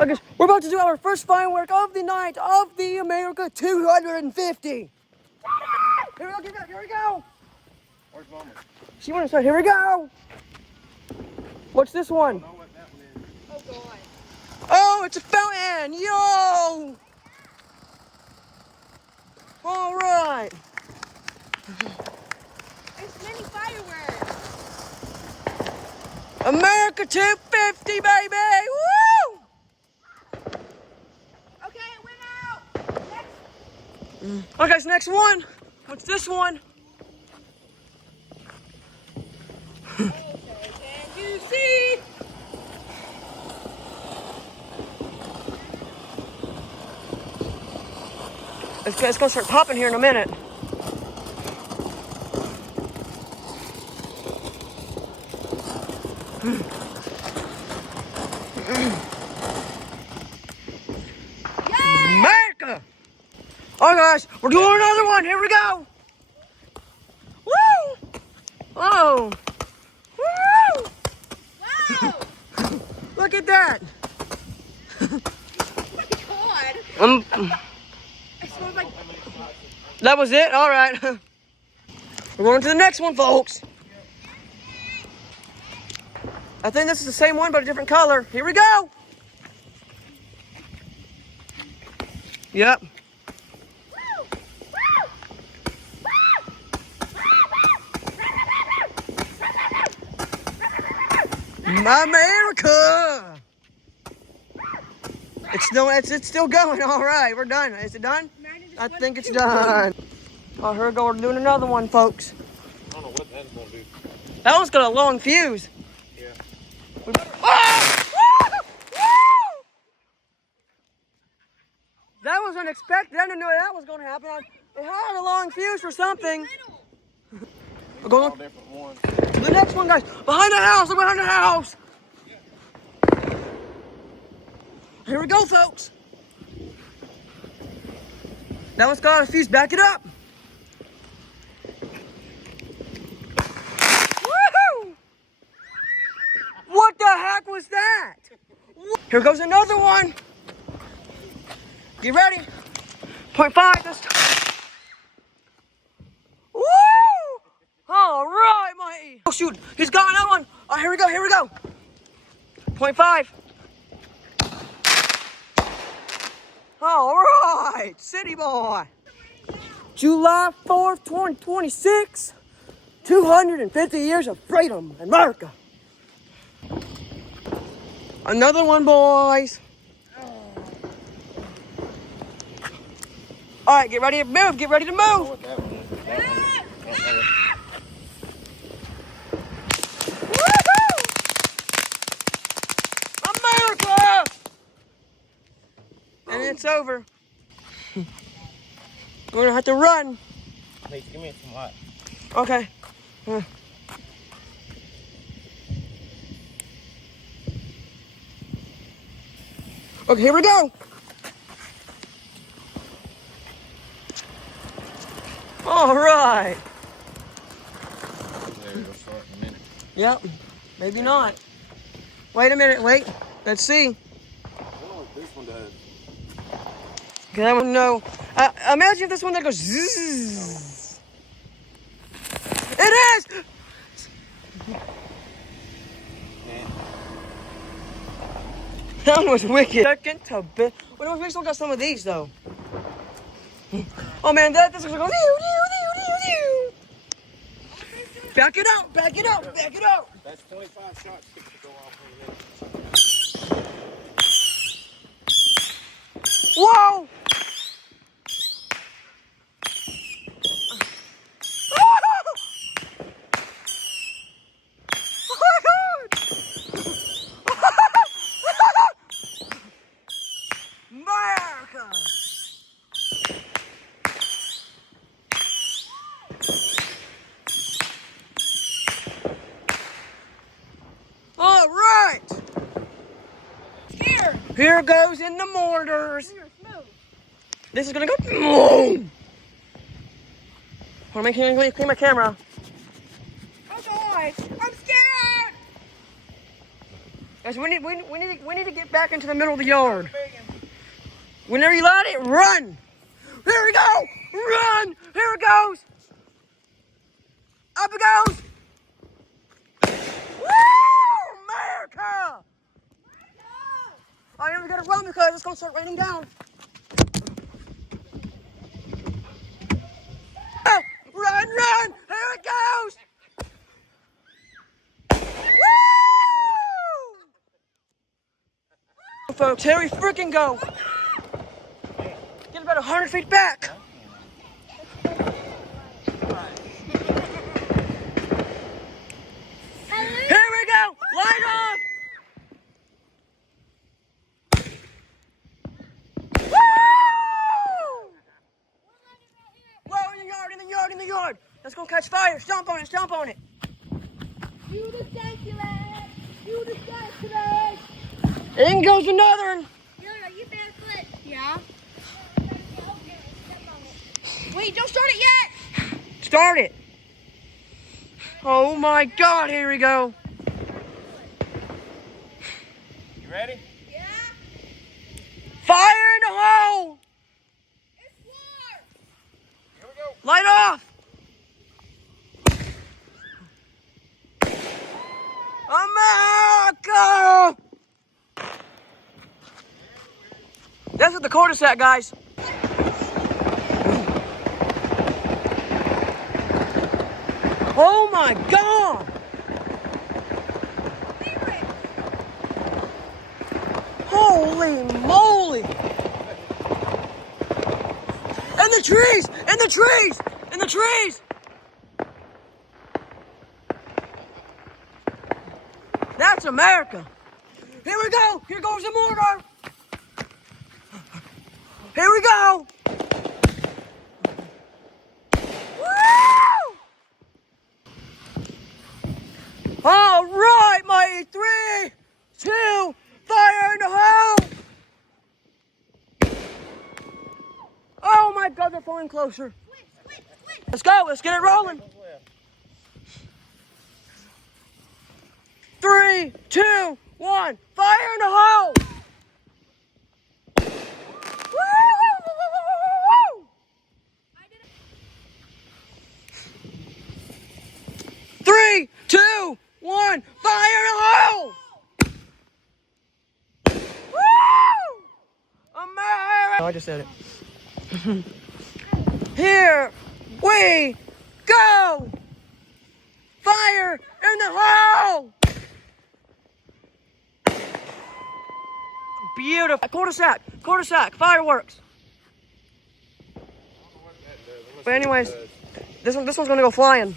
Okay, we're about to do our first firework of the night of the America 250. Here we go, here we go. Where's Mama? She wants to start, here we go. What's this one? I don't know what that one is. Oh, God. Oh, it's a fountain, yo. All right. There's many fireworks. America 250, baby, woo! Okay, it went out. Next. Okay, so next one. What's this one? Okay, can you see? It's gonna start popping here in a minute. America! Oh gosh, we're doing another one. Here we go. Woo! Oh! Woo! Wow. Look at that. Oh, my God. I smelled like... That was it. All right. We're going to the next one, folks. I think this is the same one, but a different color. Here we go. Yep. America! It's still going. All right, we're done. Is it done? I think it's done. Oh, here we go. We're doing another one, folks. I don't know what that's gonna do. That one's got a long fuse. Yeah. Ah! Woo! Woo! That was unexpected. I didn't know that was going to happen. It had a long fuse for something. We're going All different ones. to the next one, guys. Behind the house. Look behind the house. Here we go, folks. That one's got a fuse. Back it up. Woohoo! What the heck was that? Here goes another one. Get ready. 0.5 this time. Woo! All right, matey. Oh, shoot. He's got another one. Oh, here we go. Here we go. 0.5. All right, city boy. July 4th, 2026. 250 years of freedom in America. Another one, boys. All right, get ready to move. Get ready to I don't know move. what that one is. That one is. I don't know Woohoo! America! And it's over. We're gonna have to run. Hey, give me some light. Okay. Okay, here we go. All right. There, it'll start in a minute. Yep. Maybe not. Wait a minute. Wait. Let's see. I don't know what this one does. Okay, I want to know. Imagine if this one that goes zzz. It is. Yeah. That one was wicked. Second to bit. Well, we still got some of these though. Oh man, this is going. Back it up. Back it up. Back it up. That's 25 shots to go off over there. Whoa. America! All right. Here goes in the mortars. This is gonna go. Hold on, let me clean my camera. Oh, God. I'm scared. Guys, we need to get back into the middle of the yard. Whenever you light it, run. Here we go. Run. Here it goes. Up it goes. Woo! America! I am gonna run because it's gonna start raining down. Oh, run, run! Here it goes! Woo! Folks, here we freaking go. Get about 100 feet back. Here we go! Light off! In the yard. Let's go catch fire. Stomp on it. Stomp on it. You the stanky lad. You the stanky lad. In goes another one. Yo, are you barefoot? Yeah. Wait, don't start it yet. Start it. Oh my God, here we go. You ready? Yeah. Fire in the hole. It's warm. Here we go. Light off. America. That's what the cul-de-sac, guys. Oh my God. Holy moly. And the trees, and the trees, and the trees. That's America. Here we go. Here goes the mortar. Here we go. Woo! All right, my 3, 2, fire in the hole. Oh my God, they're falling closer. Let's go. Let's get it rolling. 3, 2, 1. Fire in the hole. Woo! 3, 2, 1. Fire in the hole. Woo! America. Oh, I just said it. Here we go. Fire in the hole. Beautiful. Cul-de-sac, fireworks. But anyways, this one's gonna go flying.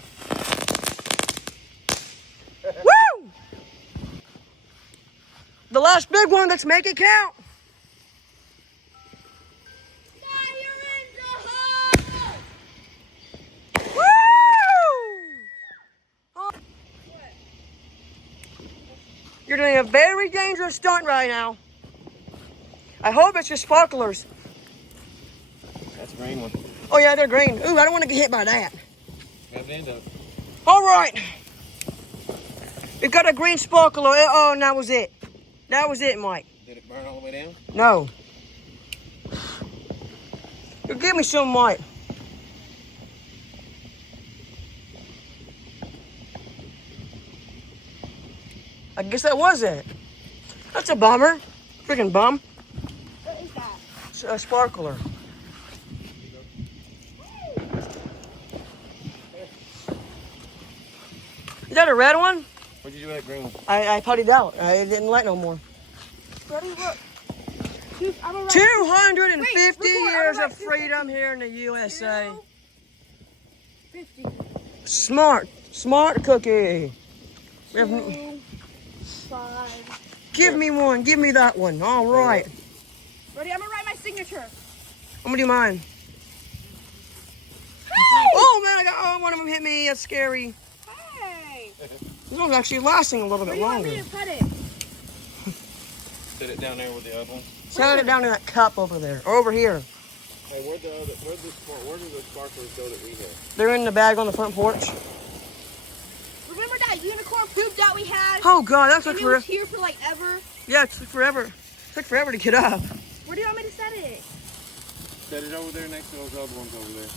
Woo! The last big one. Let's make it count. Fire in the hole. Woo! Oh. You're doing a very dangerous stunt right now. I hope it's just sparklers. That's a green one. Oh yeah, they're green. Ooh, I don't want to get hit by that. Got the end of it. All right. We've got a green sparkler. Oh, and that was it. That was it, Mike. Did it burn all the way down? No. You give me some, Mike. I guess that was it. That's a bummer. Freaking bum. What is that? It's a sparkler. Is that a red one? What'd you do with that green one? I puttied out. I didn't light no more. Ready? Look. Dude, I'm gonna write 250 Wait, record. years I'm of gonna write freedom here in the USA. 50. Smart cookie. We have, 2, 5. give me one. Give me that one. All right. Ready? I'm gonna write my signature. I'm gonna do mine. Hey! Oh man, one of them hit me. That's scary. Hey! This one's actually lasting a little Where bit do you want longer. me to put it? Set it down there with the other one. Set it down in that cup over there, or over here. Hey, where do the sparklers go that we have? They're in the bag on the front porch. Remember that unicorn poop that we had. Oh God, that And took it forever. was here for like ever. Yeah, it took forever. It took forever to get up. Where do you want me to set it? Set it over there next to those other ones over there.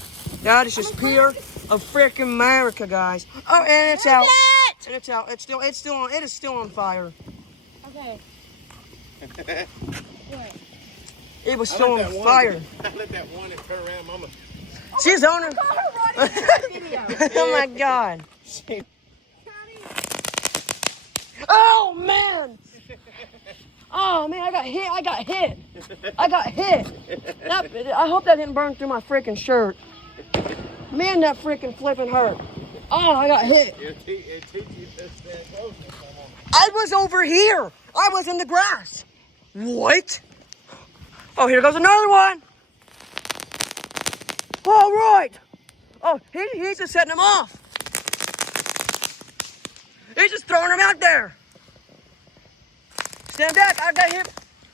That is just pure of freaking America, guys. Oh, and it's out. It! And it's out. It's still on. It is still on fire. Okay. What? It was still on fire. I let that one and turn around, Mama. She's on her. Call her running in that video. Oh my God. Oh man. Oh man, I got hit. I got hit. I hope that didn't burn through my freaking shirt. Man, that freaking flipping hurt. Oh, I got hit. I was over here. I was in the grass. What? Oh, here goes another one. All right. Oh, he's just setting them off. He's just throwing them out there. Stand back.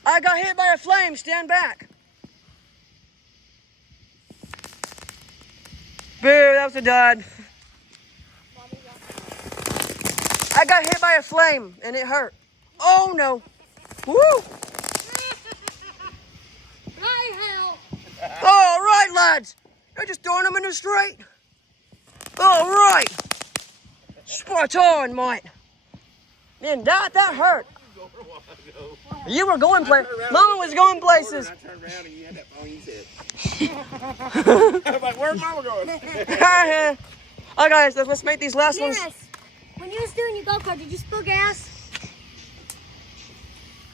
I got hit by a flame. Stand back. Boo, that was a dud. I got hit by a flame and it hurt. Oh no. Woo. All right, lads. They're just throwing them in the street. All right. Spot on, mate. Man, that hurt. You were going places. Mama was going places. I turned around and you had that phone in your head. I was like, where's Mama going? All right, guys, let's make these last ones. Yes. When you was doing your go-kart, did you spill gas?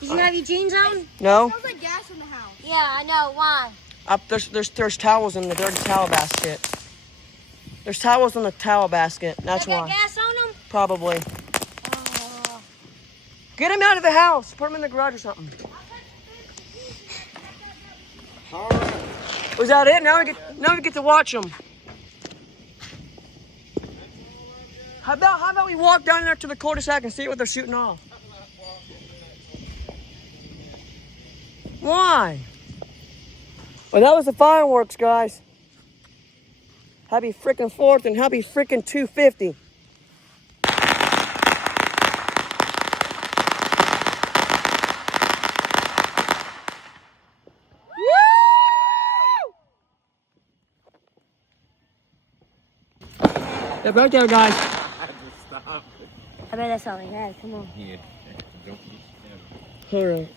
Did you have your jeans on? No. Smells like gas in the house. Yeah, I know. Why? There's towels in the dirty towel basket. There's towels in the towel basket. That's Got why. gas on them? Probably. Get him out of the house. Put him in the garage or something. All right. Was that it? Now we get to watch them. How about we walk down there to the cul-de-sac and see what they're shooting off? Why? Well, that was the fireworks, guys. Happy freaking 4th and happy freaking 250. Yeah, right there, guys. I just stopped. I bet that's all he had. Come on. Yeah. Don't keep All right.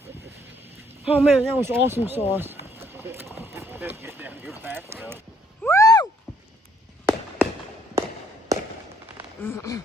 Oh man, that was awesome sauce. Get down your back, though. Woo!